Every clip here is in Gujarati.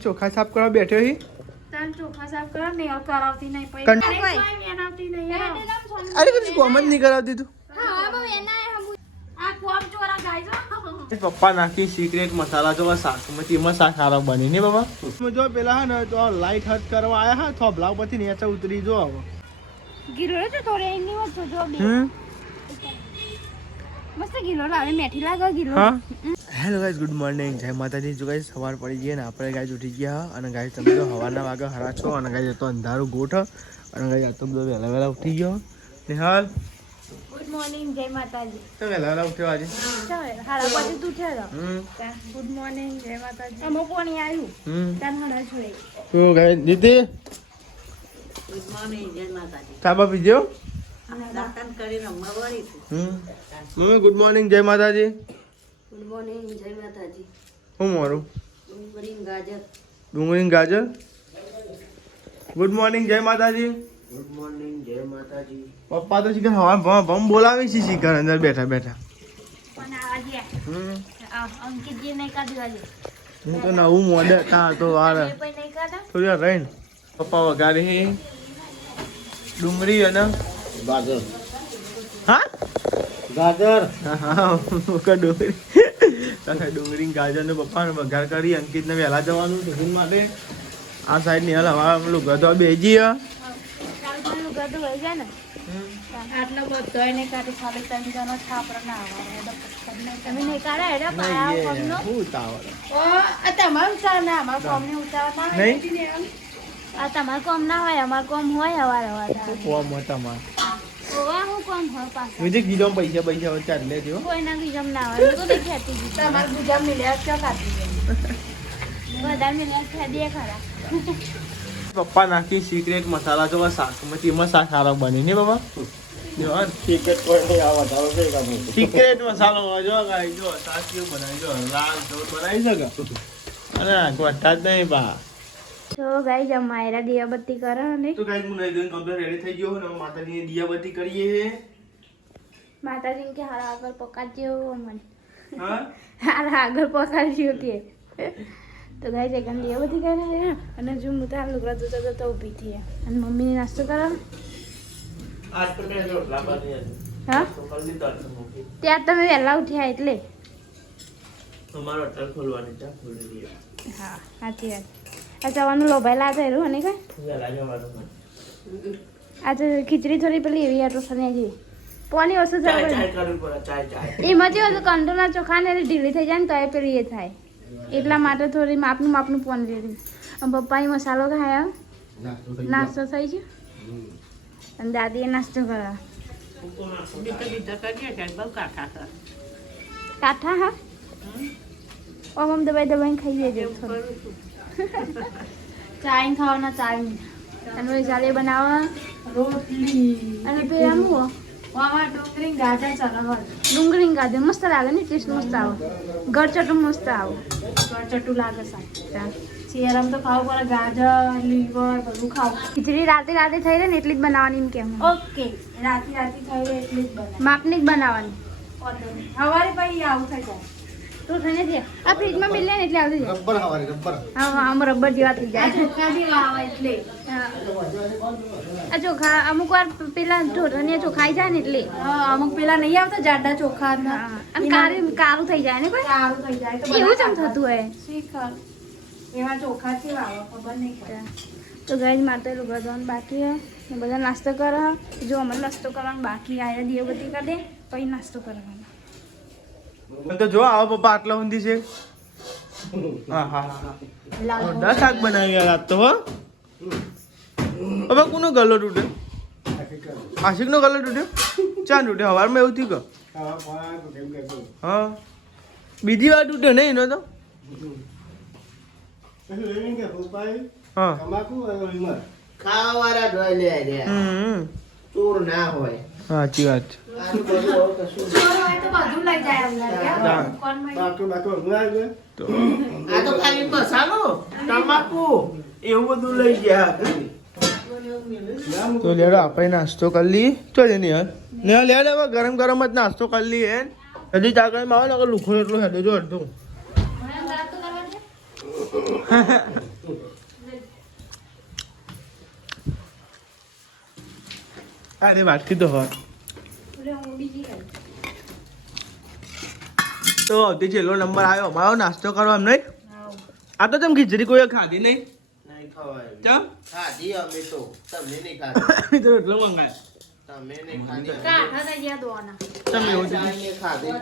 ચોખા સાફ કરવા બેઠો હી તાન ચોખા સાફ કરવા ને કરાવતી નહીં પછી મેનાવતી નહીં અરે કદી કોમ જ નહીં કરાવતી તું હા બહુ એના આ કોમ ચોરા ગાય જો પપ્પા નાખી સિક્રેટ મસાલા જો શાકમાંથી એમાં શાક સારો બની ને બાબા જો પેલા હે ને તો લાઈટ હટ કરવા આયા હા થોભલા પરથી નીચે ઉતરી જો હવે ગીરો તો થોડે એની વાત તો જો બે મસ્ત ગીલો લાવે મેઠી લાગે ગીલો હા હેલો ગાઈસ ગુડ મોર્નિંગ જય માતાજી જો ગાઈસ સવાર પડી ગઈ ને આપણે ગાઈસ ઉઠી ગયા અને ગાઈસ તમે તો હવાના વાગે હરા છો અને ગાઈસ તો અંધારું ગોઠ અને ગાઈસ આ તો બધો વહેલા ઉઠી ગયો નિહાલ ગુડ મોર્નિંગ જય માતાજી તો વહેલા ઉઠ્યો આજે હાડા પછી તું થયો ગુડ મોર્નિંગ જય માતાજી અમો કોણી આવ્યું તાન હડા છોડે તો ગાઈસ દીદી ગુડ મોર્નિંગ જય માતાજી ચાબા પીજો દાતન કરીને મવાળી મમ્મી ગુડ મોર્નિંગ જય માતાજી ગુડ મોર્નિંગ જય માતાજી હું મારું ડુંગળી ગાજર ગુડ મોર્નિંગ જય માતાજી ગુડ મોર્નિંગ જય માતાજી પપ્પા તો શીખર હવા ભમ બોલાવી છે શીખર અંદર બેઠા બેઠા પણ આજે અંકિતજી ને કાઢી આજે હું તો નવું મોડે તા તો વાર કોઈ નહીં કાઢા થોડી વાર રહીને પપ્પા વઘારી ડુંગળી અને ગાજર હા ગાજર હા ડુંગળી ડુંગળી ગાજર ને પપ્પાને વઘાર કરી અંકિતને વહેલા જવાનું ટિફિન માટે આ સાઈડ ની હવા પેલું ગધો બેજી ગધું હોય જાય ને આટલો બધો એને કાઢી ખાલી ત્રણ જણો છાપરો ના આવવાનો તમે નહીં કાઢે એટલે પાયા કોમનો હું તાવર ઓ આ તમારું ચાલ ને અમાર કોમને ઉતાવળ ના હોય આ તમાર કોમ ના હોય અમાર કોમ હોય હવાર હવાર કોમ મોટા માં ઓવા હું કોમ હોય પાછો વિજય ગીધો પૈસા પૈસા ચાલ લે જો કોઈ ના ગીજમ ના હોય તો નહીં ખેતી તમાર ગુજામ મિલ્યા ક્યાં ખાતી બધા મિલ્યા ખેતી ખરા પપ્પા નાખી સિક્રેટ મસાલા જો શાકમાંથી એમાં શાક સારો બની ને બાબા ટિકટ કોઈ નહીં આવત હવે કઈ કામ સિક્રેટ મસાલો જો ગાઈ જો શાક કેવું બનાવી જો લાલ ચોળ બનાવી શકે અને ગોઠા જ નહીં બા તો ગાઈ જમ માયરા દિયાબત્તી કરે ને તો ગાઈ હું નહીં જોઈને કમ્પ્લીટ રેડી થઈ ગયો ને માતાજીની દિયાબત્તી કરીએ માતાજીને કે હારા આગળ પકાડજો મને હા હારા આગળ પકાડજો કે તો ગાઈ જગન દિયાબત્તી કરે અને જો હું તો આ લુગડા ધોતા તો ઊભી થઈ અને મમ્મીને નાસ્તો કરો આજ તો મેં રોટલા બની હા તો કલ્લી દાળ મૂકી ત્યાં તમે વહેલા ઉઠ્યા એટલે અમારો હોટલ ખોલવાની છે ખોલી દઈએ હા સાચી વાત આ જવાનું લોભાયેલા હતા એરું અને કઈ વેલા જવાનું આજે ખીચડી થોડી પેલી એવી આટો સને જેવી પોની વસ્તુ ચાય જવા કરવી પડે ચાય એમાં જેવું હતું કંટ્રોલના ચોખા ને ઢીલી થઈ જાય ને તો એ પેલી એ થાય એટલા માટે થોડી માપનું પોન રેડી પપ્પાએ મસાલો ખાયા નાસ્તો થઈ ગયો અને દાદીએ નાસ્તો કર્યો કાઠા હા ઓમ દબાઈ ખાઈ લેજો થોડું ચાય ખાવાના ચાય અને પછી ચાલે બનાવવા રોટલી અને પેલા હું ડુંગળી ગાજર મસ્ત લાગે ને ટેસ્ટ મસ્ત આવે ગળચટું મસ્ત આવે ગળચટું લાગે સાચું શિયાળામાં તો ખાવું પડે ગાજર લીવર બધું ખાવું ખીચડી રાતે થઈ રહે ને એટલી જ બનાવવાની એમ કેમ ઓકે રાતે થઈ રહે એટલી જ બનાવવાની માપની જ બનાવવાની સવારે પછી આવું થઈ જાય તો થઈને છે આ ફ્રીજમાં મિલે ને એટલે આવતી જાય રબર હવારે રબર હા આમ રબર જેવા થઈ જાય ચોખા બી આવે એટલે આ ચોખા અમુક વાર પેલા ઢોરની ચોખાઈ જાય ને એટલે અમુક પેલા નહીં આવતા જાડા ચોખા અને કાળું થઈ જાય ને કોઈ કાળું થઈ જાય એવું જ આમ થતું હોય શીખર એવા ચોખા છે ખબર નહીં તો ગાઈઝ મારે તો લુગડા ધોવાનું બાકી હે બધા નાસ્તો કરે જો અમારે નાસ્તો કરવાનો બાકી આવ્યા દીવબત્તી કરી દે પછી નાસ્તો કરવાનો તો જો આવો પપ્પા આટલા ઊંધી છે હા દસ શાક બનાવી રાત તો હો હવે કોનો ગલ્લો તૂટ્યો આશિકનો ગલ્લો તૂટ્યો ચા તૂટ્યો સવારમાં એવું થયું કે હા બીજી વાર તૂટ્યો નહીં એનો તો હા ખાવા વાળા ડોય લે ચોર ના હોય સાચી વાત આ તો ખાલી મસાલો તમાકુ એવું બધું લઈ ગયા તો લેડો આપણે નાસ્તો કરી લઈએ તો જ નહીં ને લેડ હવે ગરમ ગરમ જ નાસ્તો કરી લઈએ હજી ચાકરમાં આવે ને લુખો એટલું હેડે જો અડધું અરે વાટકી તો હોય તો તે છેલ્લો નંબર આવ્યો અમારો નાસ્તો કરવા એમ નહીં આ તો તમે ખીચડી કોઈ ખાધી નહીં નહીં ખવાય ચમ ખાધી અમે તો તમે નહીં ખાધી તો એટલો મંગાય તમે નહીં ખાધી કાઠા થઈ ગયા દોના ચમ એવું છે ચાઈને ખાધી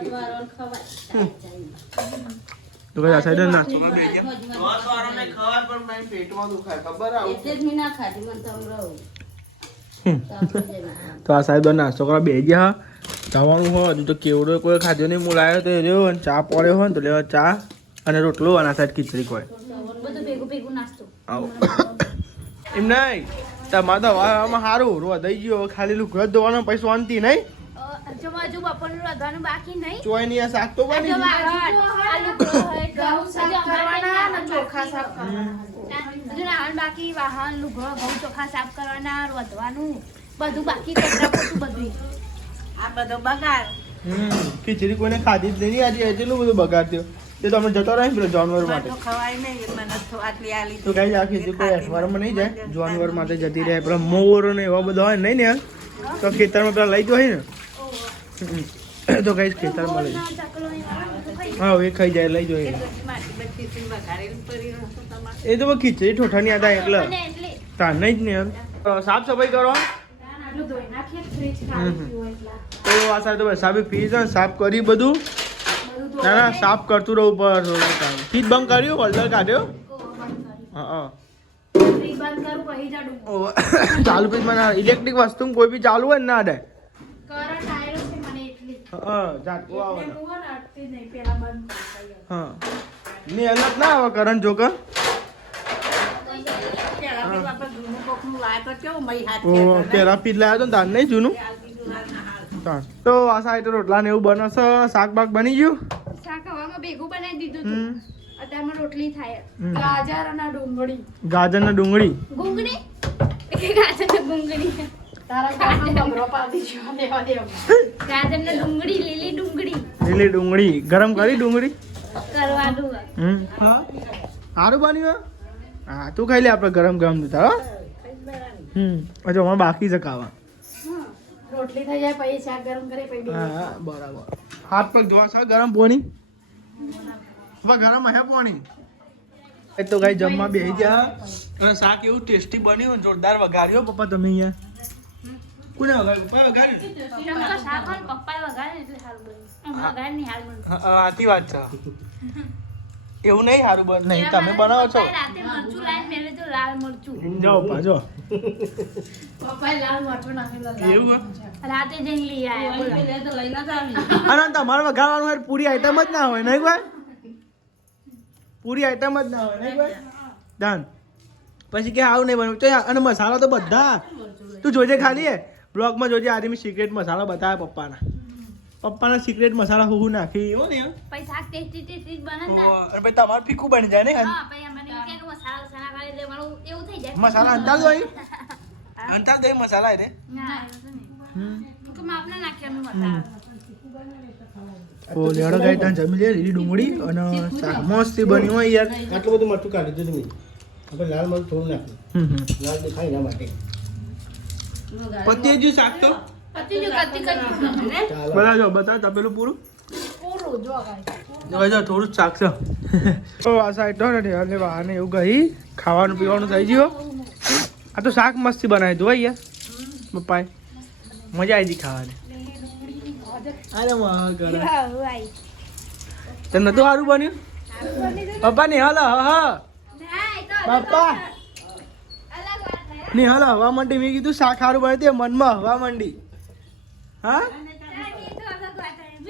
તો કઈ આ સાઈડ નાસ્તોમાં બેસી ગયા દોસ વાળાને ખવાય પણ મારી પેટમાં દુખાય ખબર આવું તો આ સાહેબ નાસ્તો કરવા બે ગયા જવાનું હોય હજુ તો કેવડો કોઈ ખાધો નહીં મુલાયો તો રહ્યો અને ચા પડ્યો હોય ને તો લેવા ચા અને રોટલો અને આ સાઈડ ખીચડી હોય બધું ભેગું ભેગું નાસ્તો આવો એમ નહીં તમારે તો હવામાં સારું રોજ દઈ ગયો ખાલી લુકડો જ ધોવાનો પૈસા શાંતિ નહીં જો બાજુ બપોરનું રાંધવાનું બાકી નહીં ચોય ની આ શાક તો બની ગયું. બાકી વાહન લુગડો ઘઉં ચોખા સાફ કરવાના વધવાનું બધું બાકી કચરા પોતું બધું આ બધો બગાડ ખીચડી કોઈને ખાધી જ નહીં આજે એટલું બધું બગાડ થયો તે તો અમે જતો રહે પેલો જાનવર માટે તો ખવાય નહીં મને તો આટલી આલી તો કઈ આ ખીચડી કોઈ અઠવાડિયામાં નહીં જાય જાનવર માટે જતી રહે પેલા મોરો ને એવા બધા હોય નહીં ને તો ખેતરમાં પેલા લઈ જાય ને તો કઈ ખેતરમાં લઈ હા એ ખાઈ જાય લઈ જાય માટી બધી થી વઘારેલી પડી હતો તમારે એ તો ખીચડી ઠોઠાની યાદ આવે એટલે તાર નહીં જ ને યાર સાફ સફાઈ કરો તો આ સાહેબ તો સાબી ફીસ સાફ કરી બધું ના ના સાફ કરતું રહું પર ફીસ બંધ કર્યું હોલ્ડર કાઢ્યો હા ચાલુ ફીસમાં ઇલેક્ટ્રિક વસ્તુ કોઈ બી ચાલુ હોય ને ના અડાય હા ઝાટકું આવે હા ની અલગ ના આવે કરંટ જોકર પેલા ફીસ લાવ્યો તો તાર નહીં જૂનું તો આ સાઈડ રોટલા ને એવું બનશે શાક બાક બની ગયું શાક હવામાં ભેગું બનાવી દીધું હતું અત્યારમાં રોટલી થાય ગાજર અને ડુંગળી ગાજર ને ડુંગળી ગુંગળી ગાજર ને ગુંગળી ગાજર ને ડુંગળી લીલી ડુંગળી લીલી ડુંગળી ગરમ કરી ડુંગળી કરવાનું હા સારું બન્યું હા તું ખાઈ લે આપણે ગરમ ગરમ દૂધ હો હજુ અમારે બાકી છે ખાવા રોટલી થઈ જાય પછી શાક ગરમ કરે પછી હા બરાબર હાથ પગ ધોવા છે ગરમ પાણી હવે ગરમ હે પાણી એ તો કઈ જમવા બેસી ગયા અને શાક એવું ટેસ્ટી બન્યું જોરદાર વઘાર્યો પપ્પા તમે અહીંયા કોને વઘાર્યું પપ્પા વઘાર્યું શાક હોય પપ્પાએ વઘારે એટલે સારું બન્યું વઘાર નહીં સારું બન્યું હા સાચી વાત છે એવું નહીં સારું બન નહીં તમે બનાવો છો રાતે મરચું લાવીને મેલે તો લાલ મરચું જો પપ્પા જો પપ્પાએ લાલ મરચું નાખેલું એવું રાતે જઈને લઈ આયા તો લઈને જ આવી અને તમારે વઘારવાનું હોય પૂરી આઈટમ જ ના હોય નહીં કોઈ પૂરી આઈટમ જ ના હોય નહીં કોઈ દાન પછી કે આવું નહીં બનવું તો અને મસાલા તો બધા તું જોજે ખાલી બ્લોગમાં જોજે આજે મેં સિક્રેટ મસાલા બતાવ્યા પપ્પાના સિક્રેટ મસાલા હું નાખી એવો ને પછી શાક ટેસ્ટી ટેસ્ટી બને ને અને પછી તમારું ફીકું બની જાય ને હા પછી અમને એવું કે મસાલા વસાલા ખાલી એટલે મારું એવું થઈ જાય મસાલા અંદાજ હોય અંદાજ દઈ મસાલા એને ના એવું નહીં કે માપને નાખી અમે મસાલા ઓ લેડો ગાઈ તાન જમી લે લીલી ડુંગળી અને શાક મસ્તી બની હોય યાર આટલું બધું મરચું કાઢી દીધું મેં આપણે લાલ મરચું થોડું નાખ્યું લાલ દેખાય એના માટે પતી ગયું શાક તો પતી જો કતી કરી બતાવજો બતાવ તપેલું પૂરું પૂરું જો ગાય જો થોડું જ શાક છે તો આ સાઈડ તો ને એટલે બહારને એવું ગઈ ખાવાનું પીવાનું થઈ ગયું આ તો શાક મસ્તી બનાવી દો યાર પપ્પાએ મજા આવી ગઈ ખાવાની અરે વાહ કરે તને નતું સારું બન્યું પપ્પા ને હાલ હા પપ્પા ને હાલ હવા મંડી મેં કીધું શાક સારું બન્યું તે મનમાં હવા મંડી હા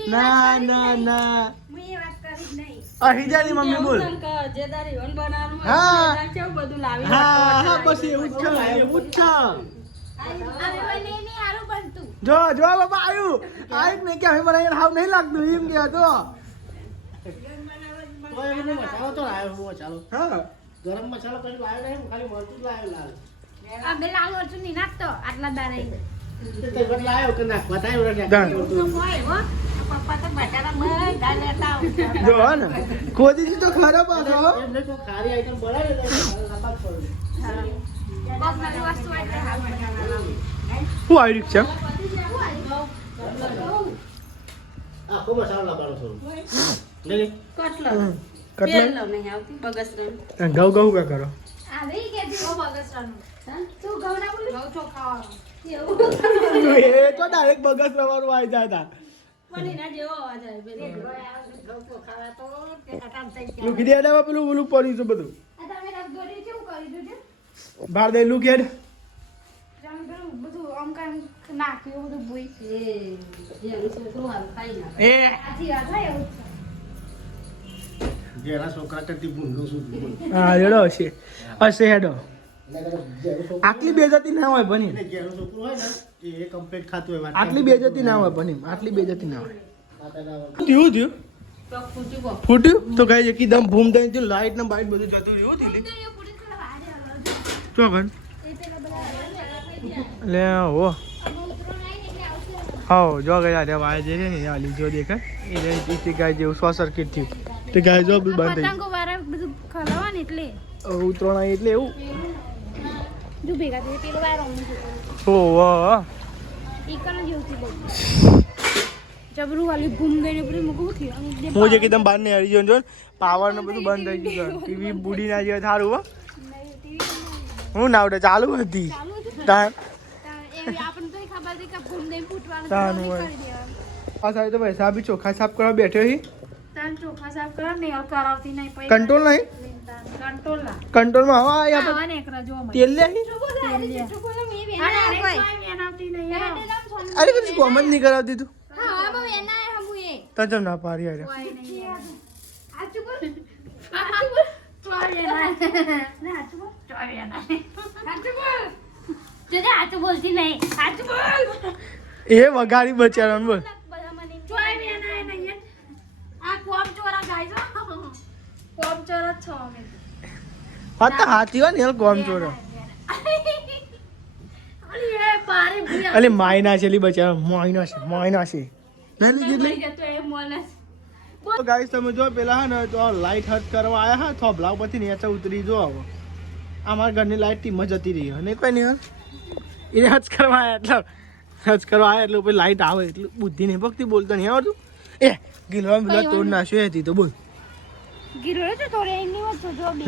ના ના ના અહિજાની મમ્મી બોલ હા હા હા બસ એવું જ છે એવું જ છે જો જો બાબા આવ્યું ને કે અમે બનાવીને હાવ નહીં લાગતું એમ કે તો મસાલો તો લાવ્યો હું ચાલો હા ગરમ મસાલો કઈ લાવ્યો નહીં ખાલી મરચું જ લાવ્યો લાલ અમે લાલ મરચું નહીં નાખતો આટલા દારે તે લાવ્યો કે નાખ બતાવ્યો દાણ. હોય હો પપ્પા તો બટાકા બધા લેતા આવશે. જો હા ને ખોદી તો ખરા પાછો હો. એટલે તો ખારી આઈટમ બનાવે ને લાંબા પડે. વસ્તુ એટલે હાલ બનાવવાનું. શું આવી રહ્યું છે આખો મસાલો લાવવાનો થોડો. લે કટલો કટલા પેલો નહીં આવતી બગસરાનું. ઘઉં ઘઉં કા કરો આવી કે દીવો બગસરાનું. તું ઘઉં ના બોલી? ઘઉં ચોખાવાનું. એવું. તો એ તો ડાયરેક્ટ બગસ રવાનું આવી જાય તા પણ એના જેવો અવાજ આવે પેલો. ઘઉં ચોખાવા તો તે અટાણ થઈ ગયા. લુકી દે એડામાં પેલું ઓલું પડ્યું છે બધું આ તમે રસગોરી કેવું કરી દીધું છે? બહાર દે લુકી હેડ તમે પેલું બધું આમ કામ નાખ્યું બધું ભૂઈ. જેનું છોકરું હાલ ખાઈ નાખે. એ આથી આ થાય એવું છે. જેના છોકરા કરતી ભૂંડો શું બોલ. હા હેડો હશે હશે હેડો જેનું છોકરું આટલી બેજતી ના હોય બની એટલે જેનું છોકરું હોય ને એ કમ્પ્લીટ ખાતું હોય વાત. આટલી બેજતી ના હોય બની આટલી બેજતી ના હોય માતાના થયું થયું તો ફૂટી ગયો. ફૂટ્યું તો કઈ એકદમ ભૂમ થઈ ગયું લાઈટ ને બાઈટ બધું જતું રહ્યું દીધી તો એ પૂરી થોડા વારે હલવા ચોકન એ પેલા બધા લે હો ઉતરો નહીં એટલે આવશે. હા જો ગયા રે વાય જે ને આ લીજો દેખાય એ રે ટીટી ગાય જેવું શોર્ટ સર્કિટ થયું તે ગાય જો બંધ થઈ પતંગો વાળા બધું ખલાવાનું એટલે ઉતરોણા એટલે એવું જો ભેગા થઈ પેલો વાર રમવું છે ઓ વાહ ઈકણ જેવું થી બહુ જબરું વાલી ઘૂમ ગઈને પૂરી મૂકવું થયું હું જે કીધમ બહાર ને હરી જો પાવર ને બધું બંધ થઈ ગયું ટીવી બુડી ના જાય થારું હો હું નાવડે ચાલુ હતી ચાલુ હતું તાન એ આપણને તો ખબર હતી કે ઘૂમ દઈને ફૂટવાનું તાન તો હોય. કરી દેવાનું આ સારી તો ભાઈ સાહેબ ચોખા સાફ કરવા બેઠો હી તાન ચોખા સાફ કરવા ને કરાવતી નહીં પછી કંટ્રોલ નહીં કંટ્રોલ ના કંટ્રોલ માં હવા આયા પર આવાને એકરા જો મને તેલ લે હી અરે એનાવતી નહીં અરે કદી કોમ જ નહીં કરાવતી તું હા બહુ એના હમુ એ તને ચમ ના પારી અરે આચુ બોલ આચુ બોલ ચોરી એના ના આચુ બોલ ચોરી એના આચુ બોલ જજે આચુ બોલતી નહીં આચુ બોલ એ વગાડી બચારાને બોલ બધા મને ચોરી એના નહીં આ કોમ ચોરા ગાય છો કોમ ચોરા છો અમે હા તો હાથી હોય ને એલ કોમ ચોરો અલી એ પારે ભૂયા અલે માય ના છેલી બચારા મોય ના છે નહીં જેટલી જતો એ મોલસ તો ગાઈસ તમે જો પેલા હે ને તો લાઈટ હટ કરવા આયા હા થોભલા ઉપરથી નીચે ઉતરી જો આવો અમારા ઘરની લાઈટ થી જતી રહી અને કોઈ નહીં એ હજ કરવા આયા એટલે હજ કરવા આયા એટલે ઉપર લાઈટ આવે એટલે બુદ્ધિ નહીં ભક્તિ બોલતો નહીં આવડતું એ ગિલવા પેલા તોડ નાખ્યો હતી તો બોલ ગીરો તો થોડે એની વાત તો જો બે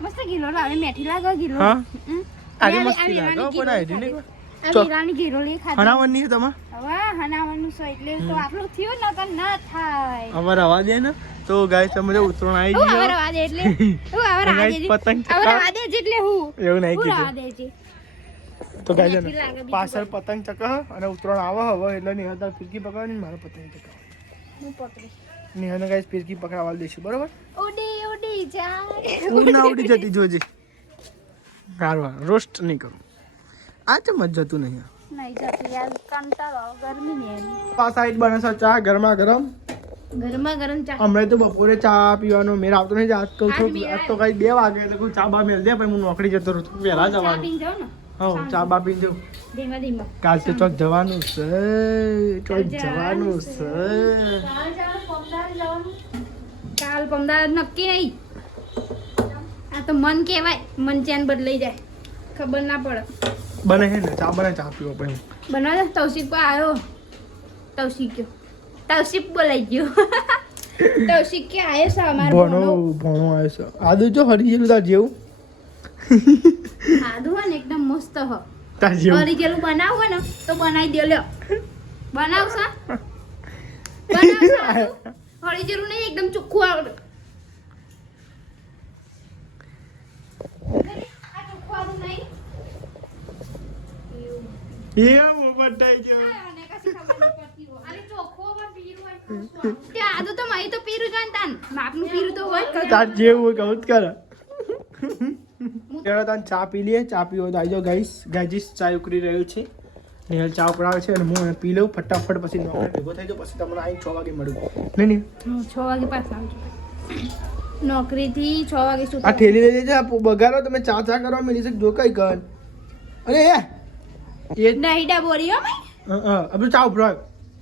મસ્ત ગીરો લાવે મેઠી લાગે ગીરો હા હમ. આજે આ મસ્તી લીલાની લાગે પણ આઈડી નહીં આ લીલાની ગીરો લઈ ખાધી હણાવન નહીં તમાર હવે હનાવાનું સો એટલે તો આટલું થયું ને તો ના થાય અમારે અવાજ દે ને તો ગાઈસ તમે જો ઉતરણ આવી હું ગયો હવે રવા દે એટલે હું હવે રવા દે પતંગ હવે રવા દે એટલે હું એવું નહીં હું રવા કીધું દે છે તો ગાઈસ મેથી લાગે બીજું પાછળ પતંગ ચકા અને ઉતરણ આવે હવે એટલે નિહાળ ફિરકી પકડવાની મારે પતંગ ચકા હું પકડી નિહાળને ગાઈસ ફિરકી પકડાવવા દઈશું બરોબર ઉડી ઉડી જાય ઉડ ના ઉડી જતી જોજે હારવા રોસ્ટ નહીં કરું આ ચમચ જતું નહીં નહીં જતી યાર કંટાળો આવે, ગરમી ને એની. આ સાઈડ બને છે ચા ગરમા ગરમ ગરમા ગરમ ચા હમણાં તો બપોરે ચા પીવાનો મેર આવતો નહીં આજ કહું છું આજ આજ તો કઈ 2 વાગે એટલે કોઈ ચા બા મેળ દે પછી હું નોકરી જતો રહું છું વહેલા ચા જવાનું પીને જાઓ ને હા ચા બા પી જાઉં ધીમા ધીમા કાલ તો ચોક જવાનું છે ચોક જવાનું છે કાલ પમદાર નક્કી નહીં આ તો મન કહેવાય મન ચેન બદલાઈ જાય ખબર ના પડે બને છે ને ચા બને ચા પીવો પછી બનાવે તૌસીફ પર આવ્યો તૌસીફ કયો તૌસીફ બોલાઈ ગયો તૌસીફ કે આયો છે અમારો ભણો ભણો આવ્યો છે આદુ જો હરી ગયેલું તાર જેવું આદુ હોય ને એકદમ મસ્ત હ તાર જેવું હરી ગયેલું બનાવવું હોય ને તો બનાવી દો લ્યો બનાવશો બનાવશો આદુ? હરી ગયેલું નહીં એકદમ ચોખ્ખું આવડે આ ચોખ્ખું આદુ નહીં એવું બટાઈ ગયો આને કશી ખબર નહીં પડતી હોય. આલી ચોખ્ખો પણ પીરું હોય તો શું? કે આદુ તો મારી તો પીરું જ હોય ને તાન માપનું પીરું તો હોય જ. તાર જેવું કહું જ કરે ત્યારે તાન ચા પી લઈએ ચા પીવો તો આવી જાઓ ગાઈજીસ ચા ઉકળી રહ્યું છે નિહાલ ચા ઉકળાવે છે અને હું એને પી લઉં ફટાફટ પછી નોકરી ભેગો થઈ જાઉં પછી તમને અહીં 6 વાગે મળું નહીં નહીં હું 6 વાગે પાછા આવજો નોકરીથી 6 વાગે આ સુધી ઠેલી લઈ જજે આ બગાડો તમે ચા ચા કરવા મિલી શકે જો કઈ કર અરે એ દહીડા બોરી હો ભાઈ હા અબે ચા ઉભરાવ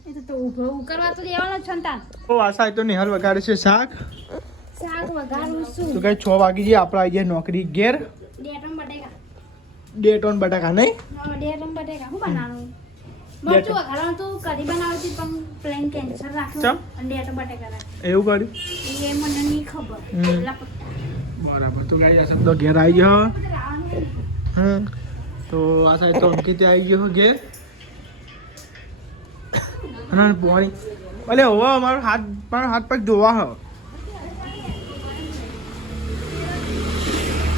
એ તો ઊભો કરવા તો દેવાનો જ છે ને તાન. તો આશા તો નિહાલ વગાડે છે શાક. શાક વઘારું છું. તો કઈ 6 વાગી જાય આપણે આવી જાય નોકરી ઘેર. ડેટમ બટેકા. ડેટોન બટાકા નહીં ડેટમ બટેકા શું બનાવવાનું? મરચું વઘારવાનું તો કઢી બનાવતી પણ પ્લેન કેન્સર રાખ્યું ચમ? અને ડેટમ બટેકા રાખ્યું. એવું કર્યું એ મને નહીં ખબર. હમ. પેલા પટ્ટા. બરાબર તો ગાઈ આ તો ઘેર આવી ગયો. બધું લાવવાનું. તો આ સાઈડ તો અંકિત આવી ગયો ઘેર. અને પોણી ભલે હવે મારો હાથ પગ ધોવા હ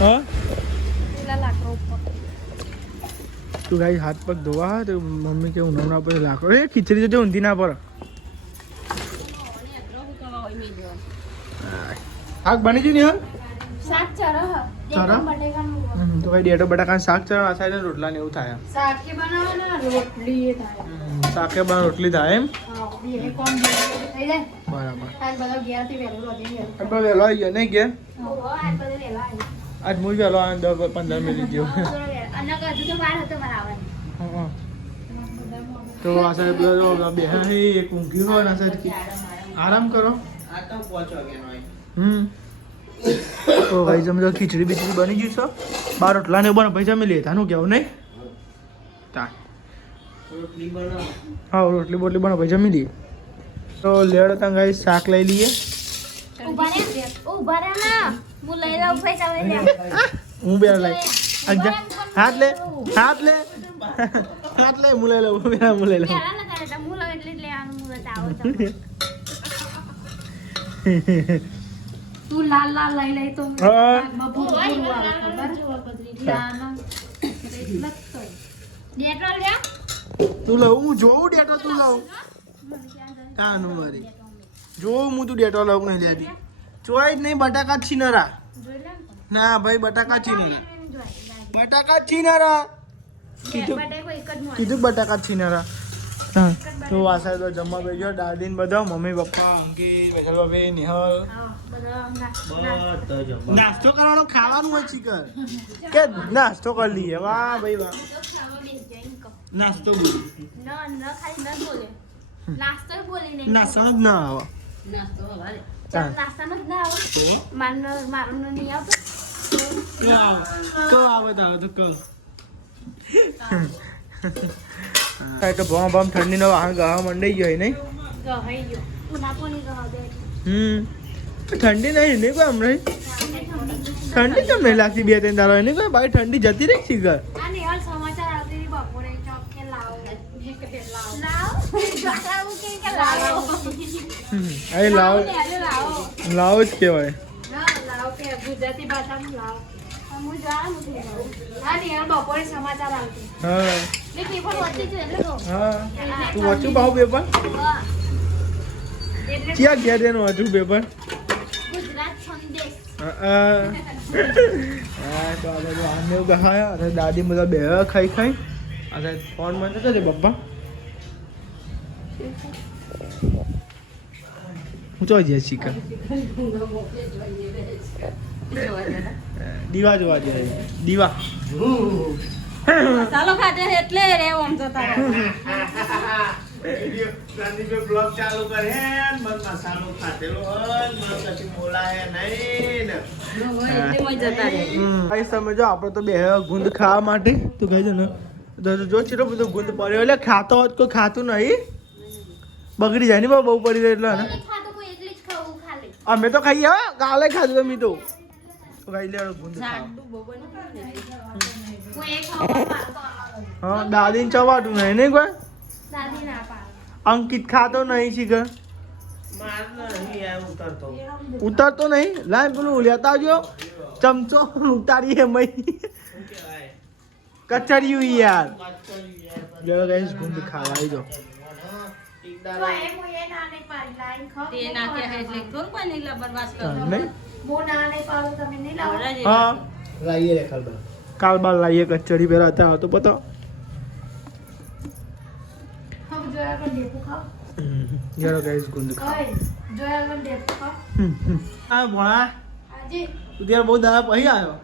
હા પેલા લાકડો ઉપર. તું ગાઈ હાથ પગ ધોવા હ તો મમ્મી કે ઉનાળા પર લાકડો એ ખીચડી તો ઊંધી ના પર શાક બની ગયું ને હા શાક ચરહ. ચરહ? ડેટમ બટેકાનું. તો કઈ ડેટો બટાકા શાક ચા આ સાઈડ રોટલા ને એવું થાય શાકે બનાવવાના રોટલી એ થાય. શાકે બા રોટલી થાય એમ હા બે કોણ થઈ જાય. બરાબર આજ બધા ઘેરથી વહેલું રોજી વહેલું. આપણે વહેલો આવી ગયો નહીં કે આજ બધું વહેલા આવ્યું. આજ હું વહેલો આવે 10-15 મિનિટ જેવું અને હજુ તો વાર હતો બરાબર. હા. તો આ સાહેબ બે એક ઊંઘ્યું હોય ને આ સાહેબ આરામ કરો આ તો 5 વાગ્યાનો હોય. તો ભાઈ જમ ખીચડી બીચડી બની ગઈ છો બાર રોટલા ને બને ભાઈ જમી લે તાનું કેવું નહીં તા રોટલી બનાવો. હા રોટલી બોટલી બને ભાઈ જમી લઈએ તો લેડો તાં ગાઈ શાક લઈ લઈએ ઉભા રહે ના હું લઈ લઉં પૈસા લઈ લે. હું બે લઈ હાથ લે હાથ લે હાથ લે હું લઈ લઉં હું લઈ લઉં પહેલા ના કરે તો હું લઉં એટલે જ લેવાનું મુરત આવો તો. તું લાલ લાલ લઈ લઈ તો હા. બપોર આવે ખબર લાના એટલે તો ડેટોલ લે. તું લઉં હું જોઉં ડેટો તું લઉં તાનું મારી જોઉં હું તું ડેટો લઉં નહીં લેતી ચોય જ નહીં બટાકા છીનરા જોઈ લે ના ભાઈ બટાકા છીનરા જોઈ બટાકા છીનરા કીધું બટેકો એક જ મળે. કીધું બટાકા છીનરા હા તો આ સાહેબ તો જમવા બેસજો દાદી ને બધા મમ્મી પપ્પા અંકિત વૈશાલ ભાભી નિહલ હા બધા બધો જમવા. નાસ્તો કરવાનો ખાવાનું હોય ચીકર કે નાસ્તો કરી લઈએ વાહ ભાઈ વાહ નાસ્તો બોલ નાસ્તો બોલી નહીં. નાસ્તો જ ના આવે ચાલ. નાસ્તાનો જ ના આવે. મારું નહીં આવતો. તો આવે તો કર તો ભમ ભમ ઠંડીનો વાહન ગાવા મંડાઈ ગયો નહીં ગહાઈ ગયો. ઉનાપોની ગહા દે. ઠંડી નહીં નહીં કોઈ હમણાં ઠંડી કેમ નહીં લાગતી 2-3 દાડા નહીં કોઈ ભાઈ ઠંડી જતી રહી છે ઘર આ નિહાલ સમાચાર આવતી હતી બપોરે ચોકે લાવો. લાવો. ચોકલાવું કે લાવો. અહીં લાવો નિહાલે લાવો. લાવો જ કહેવાય ના લાવો કે ગુજરાતી ભાષામાં લાવો. હું જાણું છું. હા નિહાલ બપોરે સમાચાર આવતી. હા મેં પેપર વાંચી છે એટલે કહું. હા તું વાંચું ભાવ પેપર હા. એટલે ક્યાં ગયા તેનું વાંચું પેપર ગુજરાત સંદેશ. હા તો આ બધું આને એવું ગહાયા અને દાદી બધા બે ખાઈ ખાઈ આ સાહેબ ફોન માં જતો છે પપ્પા હું ચો જઈએ શીખર દીવા જોવા જાય દીવા મસાલો ખાતે છે એટલે રે ઓમ જતા રહે. બ્લોગ ચાલુ કરે હે મન મસાલો ખાતેલો હોય મન કશું બોલાય નહીં ને એટલે મોય જતા રહે. ગાઈસ તમે જો આપણે તો બે ગુંદ ખાવા માટે તો કહી દો ને તો જો ચેટલો બધો ગુંદ પડ્યો એટલે ખાતો હોત કોઈ ખાતું નહીં બગડી જાય ને બહુ પડી જાય એટલે ને ખાતો કોઈ એકલી જ ખાવું ખાલી. અમે તો ખાઈએ હો કાલે ખાધું તમે તો ખાઈ લે ગુંદ ખાવા જાડું બહુ બને ને. કોઈ એક ખાવા પાડતો આવે. હા દાદીને ચવાતું નહીં નહીં કોઈ દાદી ના પાડે. અંકિત ખાતો નહીં શીખર માર નહીં આ ઉતરતો ઉતરતો નહીં લાય પેલું લેતા આવજો ચમચો ઉતારીએ મય શું કહેવાય કચરિયું યાર કાચકરી યાર. જો ગાઈસ ગુંદ ખાવા આવી જાઓ એક તો દાડો એ કોઈ ના નહીં પાડી લાઈન ખાવ. તે નાખ્યા છે એટલે થોડું કોઈ નહીં લબરવાસ કરો. નહીં હું ના નહીં પાડું તમે નહીં લાવો. આવડા જ હા લાઈએ રે ખબર કાલ બાર લાવીએ કચરી પહેલા હતા તો પતો હવે જોયા કર ડેપો ખાવ. જરા ગાઈસ ગુંદ ખાવા ઓય જોયા કર ડેપો ખાવ. હા ભોળા આજે તું ત્યારે બહુ દાડા પછી આવ્યો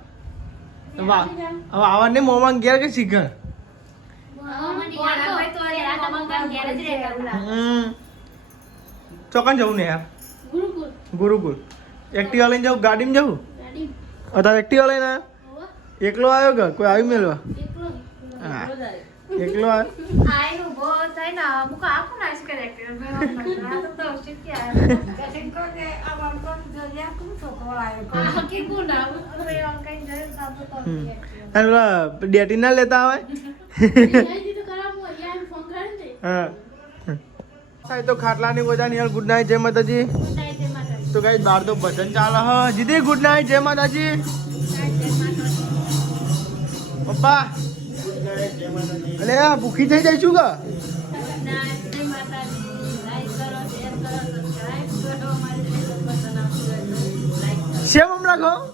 વાહ હવે આવા ને મોમાં ઘેર કે શીખર ભાઈ તો ચોકન જવું ને યાર ગુરુકુળ ગુરુકુલ એક્ટિવા લઈને જાઉં ગાડીમાં જવું ગાડી અત્યારે એક્ટિવા લઈને આવ્યો એકલો આવ્યો કે કોઈ આવી મેળવા એકલો હા એકલો આવ્યો આયનો બો થાય ને મુક આખું નાશ કરે કે મે તો શીખી આ કે ગુના હવે આમ કઈ જાય તો તો અને પેલા ડેટી ના લેતા આવે યાદી તો કરાવ મો યાર ફોન કરે ને હા સાહેબ તો ખાટલાની ગોજાની યાર ગુડ નાઇટ જય માતાજી ઉતાઈ દે માતા તો ગાઈસ બહાર તો ભજન ચાલે હ જીદી ગુડ નાઇટ જય માતાજી પપ્પા અલે આ ભૂખી થઈ જઈશું કે સેમ હમણાં ખાઓ